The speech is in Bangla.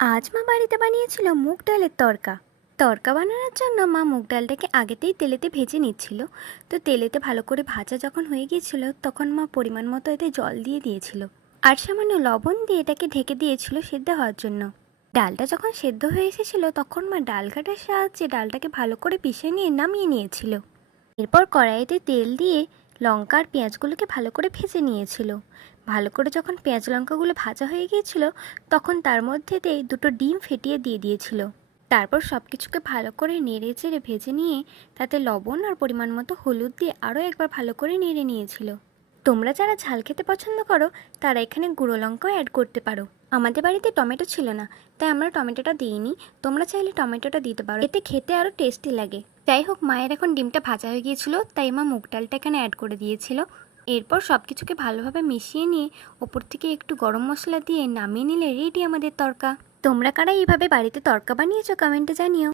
আজ মা বাড়িতে বানিয়েছিল মুগ ডালের তরকা। তরকা বানানোর জন্য মা মুগ ডালটাকে আগেতেই তেলেতে ভেজে নিচ্ছিল। তো তেলেতে ভালো করে ভাজা যখন হয়ে গিয়েছিল তখন মা পরিমাণ মতো এতে জল দিয়ে দিয়েছিল আর সামান্য লবণ দিয়ে এটাকে ঢেকে দিয়েছিল সেদ্ধ হওয়ার জন্য। ডালটা যখন সেদ্ধ হয়ে এসেছিল তখন মা ডাল ঘাটার সাহায্যে ডালটাকে ভালো করে পিষে নিয়ে নামিয়ে নিয়েছিল। এরপর কড়াইতে তেল দিয়ে লঙ্কা আর পেঁয়াজগুলোকে ভালো করে ভেজে নিয়েছিল। ভালো করে যখন পেঁয়াজ লঙ্কাগুলো ভাজা হয়ে গিয়েছিল তখন তার মধ্যেতে দুটো ডিম ফেটিয়ে দিয়ে দিয়েছিল। তারপর সব কিছুকে ভালো করে নেড়ে চেড়ে ভেজে নিয়ে তাতে লবণ আর পরিমাণ মতো হলুদ দিয়ে আরও একবার ভালো করে নেড়ে নিয়েছিল। তোমরা যারা ঝাল খেতে পছন্দ করো তারা এখানে গুঁড়ো লঙ্কাও অ্যাড করতে পারো। আমাদের বাড়িতে টমেটো ছিল না, তাই আমরা টমেটোটা দিইনি। তোমরা চাইলে টমেটোটা দিতে পারো, এতে খেতে আরও টেস্টি লাগে। যাই হোক, মায়ের এখন ডিমটা ভাজা হয়ে গিয়েছিল তাই মা মুগ ডালটা এখানে অ্যাড করে দিয়েছিল। এরপর সব কিছুকে ভালোভাবে মিশিয়ে নিয়ে ওপর থেকে একটু গরম মশলা দিয়ে নামিয়ে নিলে রেডি আমাদের তরকা। তোমরা কারা এইভাবে বাড়িতে তরকা বানিয়েছো কমেন্টে জানিও।